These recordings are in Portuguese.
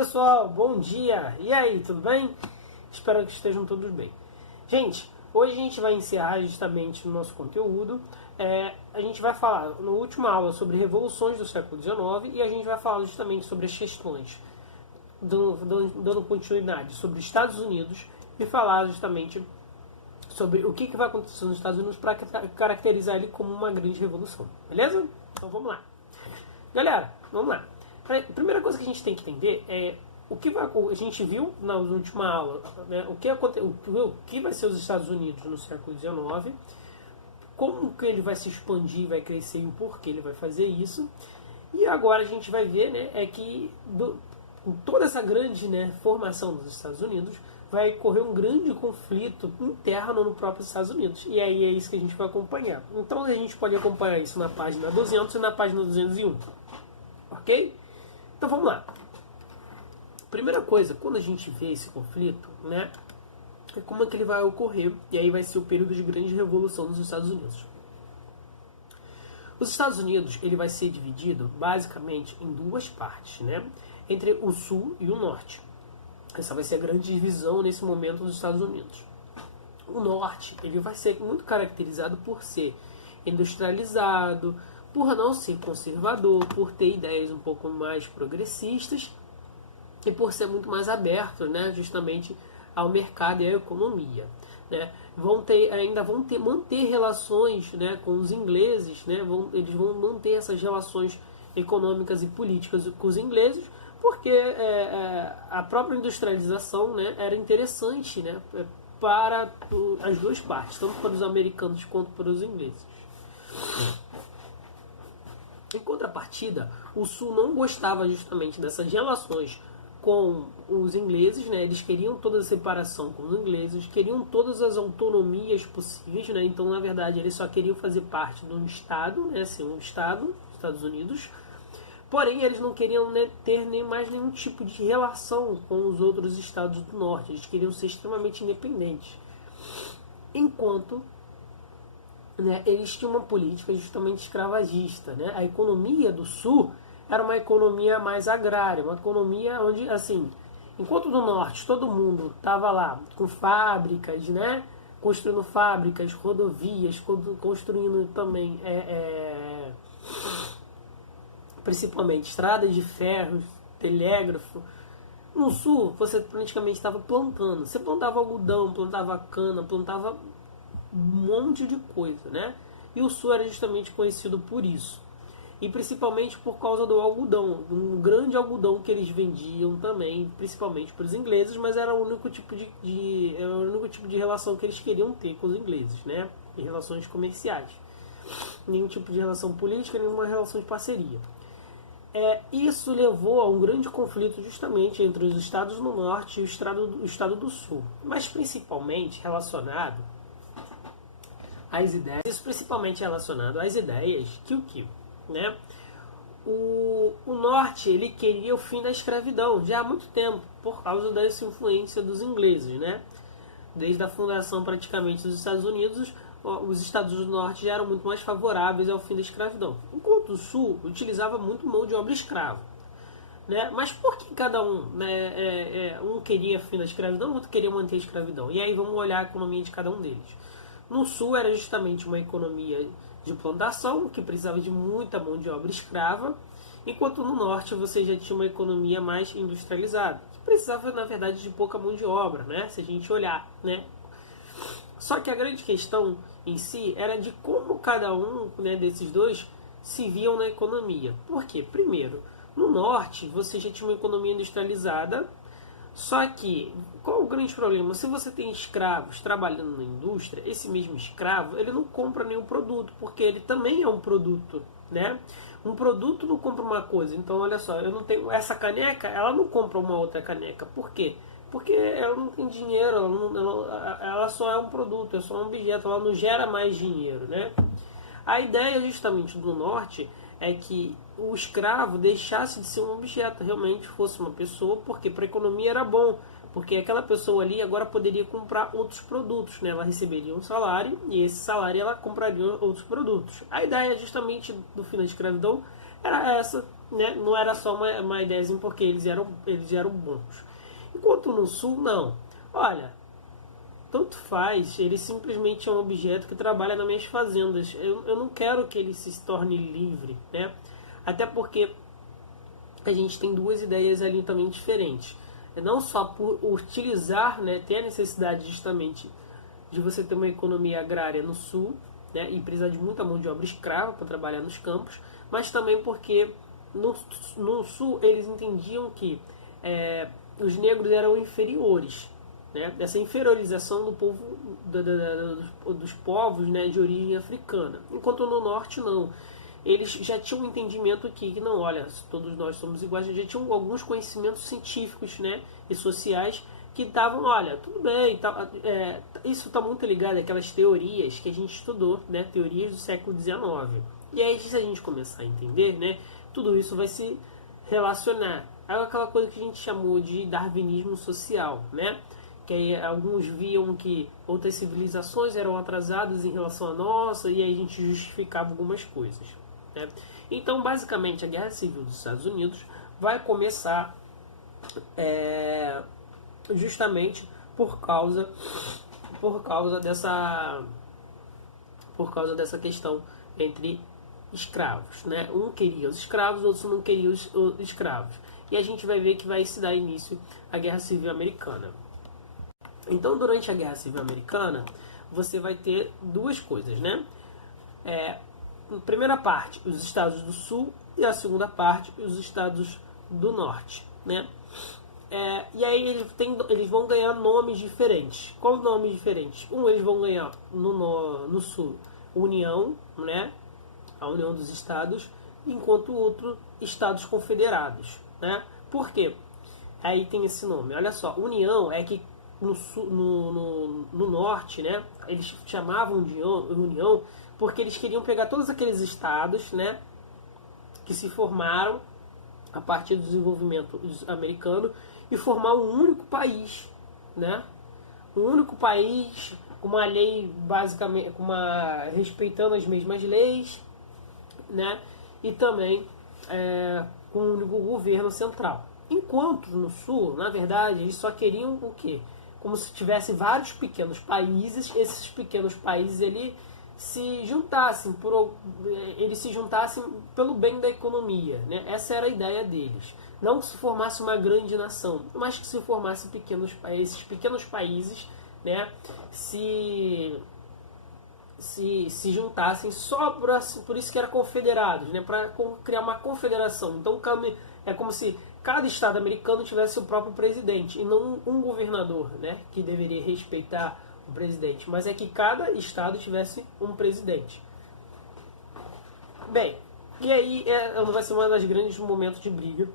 pessoal, bom dia! E aí, tudo bem? Espero que estejam todos bem. Gente, hoje a gente vai encerrar justamente o nosso conteúdo. A gente vai falar na última aula sobre revoluções do século XIX e a gente vai falar justamente sobre as questões, dando continuidade sobre os Estados Unidos e falar justamente sobre o que vai acontecer nos Estados Unidos para caracterizar ele como uma grande revolução. Beleza? Então vamos lá. Galera, vamos lá. A primeira coisa que a gente tem que entender é a gente viu na última aula, né, o que vai ser os Estados Unidos no século XIX, como que ele vai se expandir, vai crescer e o porquê ele vai fazer isso. E agora a gente vai ver, né, com toda essa grande, né, formação dos Estados Unidos, vai ocorrer um grande conflito interno no próprio Estados Unidos. E aí é isso que a gente vai acompanhar. Então a gente pode acompanhar isso na página 200 e na página 201. Ok? Então vamos lá. Primeira coisa, quando a gente vê esse conflito, né, é como é que ele vai ocorrer. E aí vai ser o período de grande revolução nos Estados Unidos. Os Estados Unidos ele vai ser dividido basicamente em duas partes, né, entre o sul e o norte. Essa vai ser a grande divisão nesse momento dos Estados Unidos. O norte ele vai ser muito caracterizado por ser industrializado, por não ser conservador, por ter ideias um pouco mais progressistas e por ser muito mais aberto, né, justamente ao mercado e à economia, né. Ainda vão manter relações, né, com os ingleses, né, eles vão manter essas relações econômicas e políticas com os ingleses, porque a própria industrialização, né, era interessante, né, para as duas partes, tanto para os americanos quanto para os ingleses. Em contrapartida, o Sul não gostava justamente dessas relações com os ingleses, né? Eles queriam toda a separação com os ingleses, queriam todas as autonomias possíveis, né? Então, na verdade, eles só queriam fazer parte de um Estado, né? Assim, um Estado, Estados Unidos. Porém, eles não queriam, né, ter nem mais nenhum tipo de relação com os outros estados do Norte. Eles queriam ser extremamente independentes. Enquanto, né, eles tinham uma política justamente escravagista, né? A economia do Sul era uma economia mais agrária, uma economia onde, assim, enquanto no Norte todo mundo estava lá com fábricas, né, construindo fábricas, rodovias, construindo também, principalmente estradas de ferro, telégrafo. No Sul você praticamente estava plantando, você plantava algodão, plantava cana, plantava um monte de coisa, né? E o Sul era justamente conhecido por isso. E principalmente por causa do algodão, um grande algodão que eles vendiam também, principalmente para os ingleses, mas era o único tipo de relação que eles queriam ter com os ingleses, né? Em relações comerciais. Nenhum tipo de relação política, nenhuma relação de parceria. Isso levou a um grande conflito justamente entre os estados do norte e o estado do sul, mas principalmente relacionado às ideias, que né? O norte ele queria o fim da escravidão já há muito tempo, por causa dessa influência dos ingleses, né? Desde a fundação praticamente dos Estados Unidos, os estados do norte já eram muito mais favoráveis ao fim da escravidão, enquanto o sul utilizava muito mão de obra escrava, né? Mas por que cada um, né, um queria o fim da escravidão, o outro queria manter a escravidão? E aí vamos olhar a economia de cada um deles. No sul era justamente uma economia de plantação, que precisava de muita mão de obra escrava, enquanto no norte você já tinha uma economia mais industrializada, que precisava, na verdade, de pouca mão de obra, né? Se a gente olhar, né? Só que a grande questão em si era de como cada um, né, desses dois se viam na economia. Por quê? Primeiro, no norte você já tinha uma economia industrializada, só que qual o grande problema? Se você tem escravos trabalhando na indústria, esse mesmo escravo ele não compra nenhum produto, porque ele também é um produto, né? Um produto não compra uma coisa. Então olha só, eu não tenho essa caneca, ela não compra uma outra caneca. Por quê? Porque ela não tem dinheiro, ela só é um produto, é só um objeto, ela não gera mais dinheiro, né? A ideia justamente do norte é que o escravo deixasse de ser um objeto, realmente fosse uma pessoa, porque para a economia era bom, porque aquela pessoa ali agora poderia comprar outros produtos, né? Ela receberia um salário e esse salário ela compraria outros produtos. A ideia justamente do fim da escravidão era essa, né, não era só uma ideiazinha porque eles eram bons. Enquanto no sul, não. Olha, tanto faz, ele simplesmente é um objeto que trabalha nas minhas fazendas. Eu não quero que ele se torne livre, né? Até porque a gente tem duas ideias ali também diferentes. Não só por utilizar, né, ter a necessidade justamente de você ter uma economia agrária no sul, né, e precisar de muita mão de obra escrava para trabalhar nos campos, mas também porque no sul eles entendiam que os negros eram inferiores, né, essa inferiorização do povo dos povos, né, de origem africana, enquanto no norte não. Eles já tinham um entendimento que não, olha, todos nós somos iguais, já tinham alguns conhecimentos científicos, né, e sociais que estavam, olha, tudo bem, isso está muito ligado àquelas teorias que a gente estudou, né, teorias do século XIX. E aí, se a gente começar a entender, né, tudo isso vai se relacionar a aquela coisa que a gente chamou de darwinismo social, né, que aí alguns viam que outras civilizações eram atrasadas em relação à nossa, e aí a gente justificava algumas coisas, né? Então, basicamente, a Guerra Civil dos Estados Unidos vai começar justamente por causa dessa questão entre escravos, né? Um queria os escravos, outros não queriam os escravos. E a gente vai ver que vai se dar início à Guerra Civil Americana. Então, durante a Guerra Civil Americana, você vai ter duas coisas, né? A primeira parte, os estados do Sul, e a segunda parte, os estados do Norte, né? E aí eles vão ganhar nomes diferentes. Qual nome diferente? Eles vão ganhar no Sul União, né? A União dos Estados, enquanto o outro Estados Confederados, né? Por quê? Aí tem esse nome. Olha só, União é que no norte, né, eles chamavam de União porque eles queriam pegar todos aqueles estados, né, que se formaram a partir do desenvolvimento americano e formar um único país, né, um único país com uma lei basicamente, respeitando as mesmas leis, né, e também com um único governo central. Enquanto no sul, na verdade, eles só queriam o quê? Como se tivesse vários pequenos países, esses pequenos países se juntassem pelo bem da economia, né? Essa era a ideia deles. Não que se formasse uma grande nação, mas que se formasse esses pequenos países, né? Se juntassem só por isso que era confederados, né? Para criar uma confederação. Então é como se cada estado americano tivesse o próprio presidente e não um governador, né, que deveria respeitar o presidente, mas é que cada estado tivesse um presidente. Bem, e aí vai ser um dos grandes momentos de briga.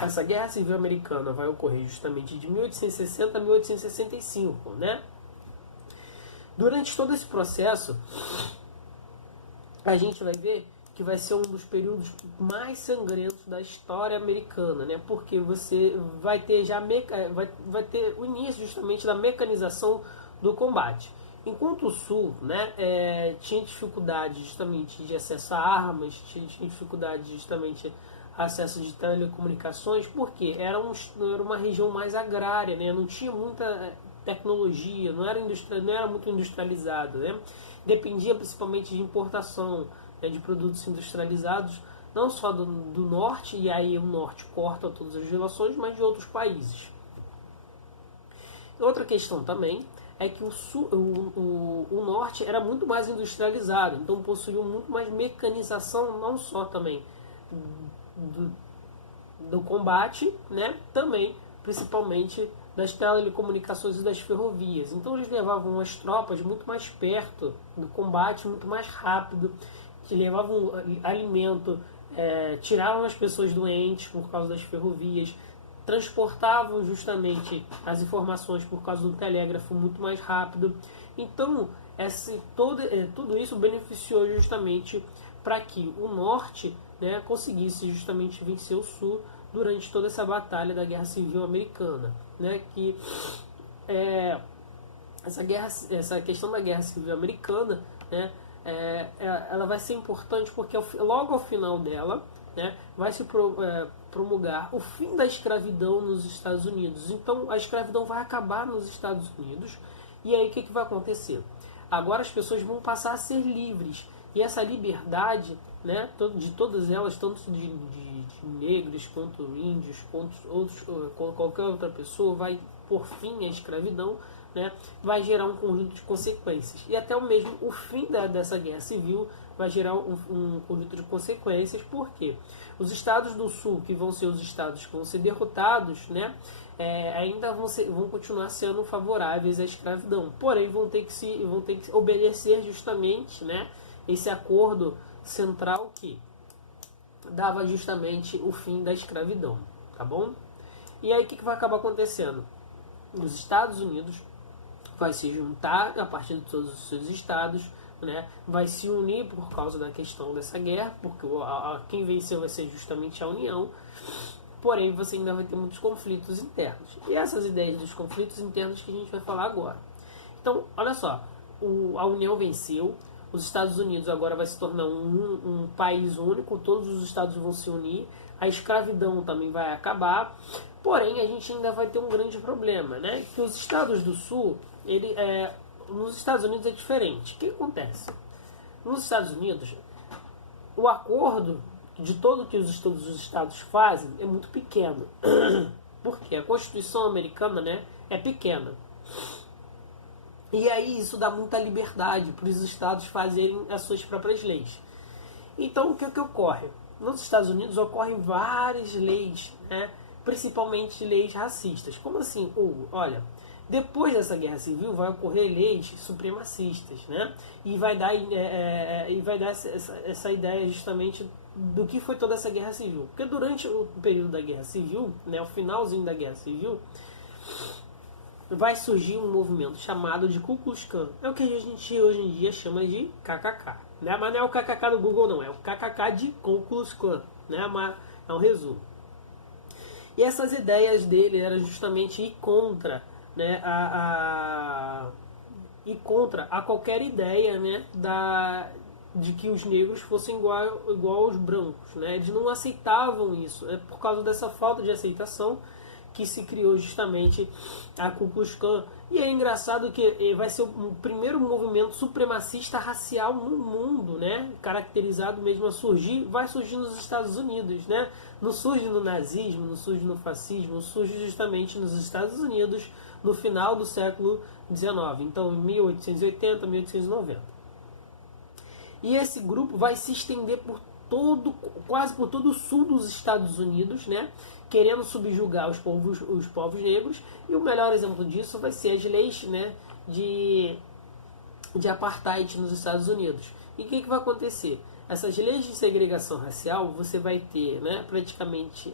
Essa Guerra Civil Americana vai ocorrer justamente de 1860 a 1865, né? Durante todo esse processo, a gente vai ver que vai ser um dos períodos mais sangrentos da história americana, né? Porque você vai ter vai ter o início justamente da mecanização do combate. Enquanto o Sul, né, tinha dificuldade justamente de acesso a armas, tinha dificuldade justamente acesso de telecomunicações, porque era uma região mais agrária, né? Não tinha muita tecnologia, não era muito industrializado, né? Dependia principalmente de importação, de produtos industrializados, não só do norte, e aí o norte corta todas as relações, mas de outros países. Outra questão também é que o norte era muito mais industrializado, então possuía muito mais mecanização, não só também do combate, né, também principalmente das telecomunicações e das ferrovias. Então eles levavam as tropas muito mais perto do combate, muito mais rápido, que levavam alimento, tiravam as pessoas doentes por causa das ferrovias, transportavam justamente as informações por causa do telégrafo muito mais rápido. Então, tudo isso beneficiou justamente para que o norte, né, conseguisse justamente vencer o sul durante toda essa batalha da Guerra Civil Americana, né, que essa questão da Guerra Civil Americana, né, ela vai ser importante porque logo ao final dela, né, vai se promulgar o fim da escravidão nos Estados Unidos. Então a escravidão vai acabar nos Estados Unidos. E aí o que vai acontecer? Agora as pessoas vão passar a ser livres. E essa liberdade, né, de todas elas, tanto de negros, quanto índios, quanto outros, qualquer outra pessoa, vai por fim à escravidão, né, vai gerar um conjunto de consequências. E até o fim dessa guerra civil vai gerar um conjunto de consequências, porque os estados do sul, que vão ser os estados que vão ser derrotados, né, ainda vão continuar sendo favoráveis à escravidão, porém vão ter que obedecer justamente, né, esse acordo central que dava justamente o fim da escravidão, tá bom? E aí o que vai acabar acontecendo? Os Estados Unidos vai se juntar a partir de todos os seus estados, né? Vai se unir por causa da questão dessa guerra, porque quem venceu vai ser justamente a União, porém você ainda vai ter muitos conflitos internos. E essas ideias dos conflitos internos que a gente vai falar agora. Então, olha só, a União venceu, os Estados Unidos agora vai se tornar um país único, todos os estados vão se unir, a escravidão também vai acabar, porém a gente ainda vai ter um grande problema, né? Que os estados do sul, nos Estados Unidos é diferente. O que acontece? Nos Estados Unidos, o acordo de todo que todos os estados fazem é muito pequeno. Porque a Constituição americana, né, é pequena. E aí isso dá muita liberdade para os estados fazerem as suas próprias leis. Então o que ocorre? Nos Estados Unidos ocorrem várias leis, né, principalmente leis racistas. Como assim? Olha, depois dessa guerra civil vai ocorrer leis supremacistas, né? E vai dar essa ideia justamente do que foi toda essa guerra civil. Porque durante o período da guerra civil, né, o finalzinho da guerra civil, vai surgir um movimento chamado de Ku Klux Klan. É o que a gente hoje em dia chama de KKK. Né? Mas não é o KKK do Google, não. É o KKK de Ku Klux Klan. Né? Mas é um resumo. E essas ideias dele eram justamente ir contra, né, ir contra a qualquer ideia, né, de que os negros fossem igual aos brancos. Né? Eles não aceitavam isso. É por causa dessa falta de aceitação que se criou justamente a Ku Klux Klan. E é engraçado que vai ser o primeiro movimento supremacista racial no mundo, né? Caracterizado mesmo a surgir, vai surgir nos Estados Unidos, né? Não surge no nazismo, não surge no fascismo, surge justamente nos Estados Unidos no final do século XIX, então em 1880, 1890. E esse grupo vai se estender quase por todo o sul dos Estados Unidos, né? Querendo subjugar os povos negros, e o melhor exemplo disso vai ser as leis, né, de apartheid nos Estados Unidos. E o que vai acontecer? Essas leis de segregação racial, você vai ter, né, praticamente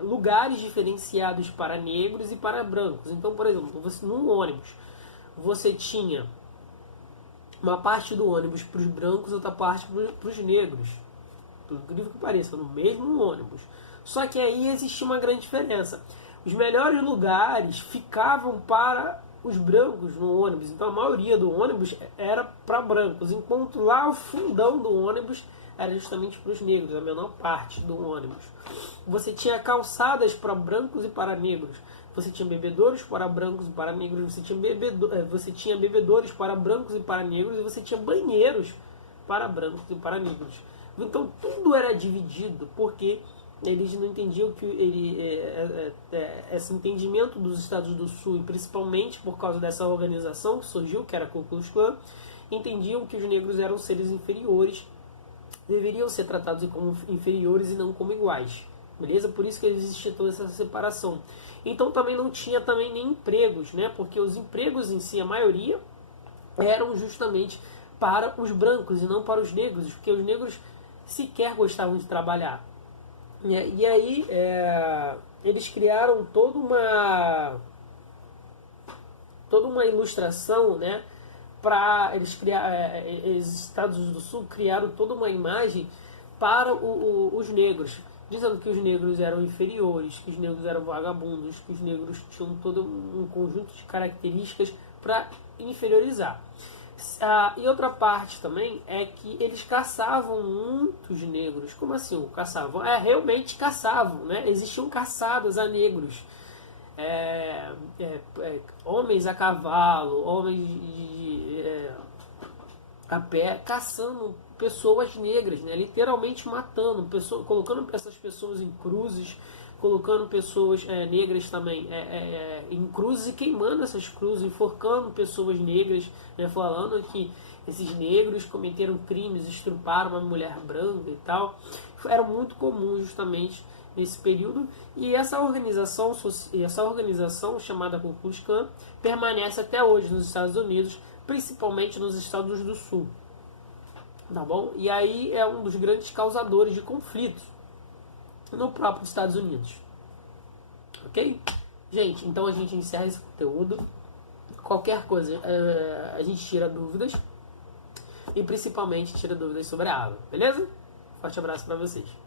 lugares diferenciados para negros e para brancos. Então, por exemplo, num ônibus, você tinha uma parte do ônibus para os brancos, outra parte para os negros. Por incrível que pareça, no mesmo ônibus. Só que aí existia uma grande diferença. Os melhores lugares ficavam para os brancos no ônibus. Então a maioria do ônibus era para brancos, enquanto lá o fundão do ônibus era justamente para os negros, a menor parte do ônibus. Você tinha calçadas para brancos e para negros. Você tinha bebedouros para brancos e para negros. Você tinha bebedouros para brancos e para negros. E você tinha banheiros para brancos e para negros. Então tudo era dividido, porque eles não entendiam que esse entendimento dos Estados do Sul, e principalmente por causa dessa organização que surgiu, que era a Ku Klux Klan, entendiam que os negros eram seres inferiores, deveriam ser tratados como inferiores e não como iguais. Beleza? Por isso que existia toda essa separação. Então também não tinha nem empregos, né? Porque os empregos em si, a maioria, eram justamente para os brancos e não para os negros, porque os negros sequer gostavam de trabalhar. E aí eles criaram toda uma ilustração, né? Os Estados do Sul criaram toda uma imagem para os negros, dizendo que os negros eram inferiores, que os negros eram vagabundos, que os negros tinham todo um conjunto de características para inferiorizar. E outra parte também é que eles caçavam muitos negros. Como assim caçavam? Realmente caçavam, né? Existiam caçadas a negros. Homens a cavalo, homens a pé, caçando pessoas negras, né? Literalmente matando, colocando essas pessoas em cruzes, colocando pessoas negras também em cruzes e queimando essas cruzes, enforcando pessoas negras, né? Falando que esses negros cometeram crimes, estruparam uma mulher branca e tal. Era muito comum justamente nesse período, e essa organização chamada Ku Klux Klan permanece até hoje nos Estados Unidos, principalmente nos estados do Sul, tá bom? E aí é um dos grandes causadores de conflitos no próprio Estados Unidos, ok? Gente, então a gente encerra esse conteúdo. Qualquer coisa a gente tira dúvidas, e principalmente tira dúvidas sobre a água, beleza? Forte abraço para vocês.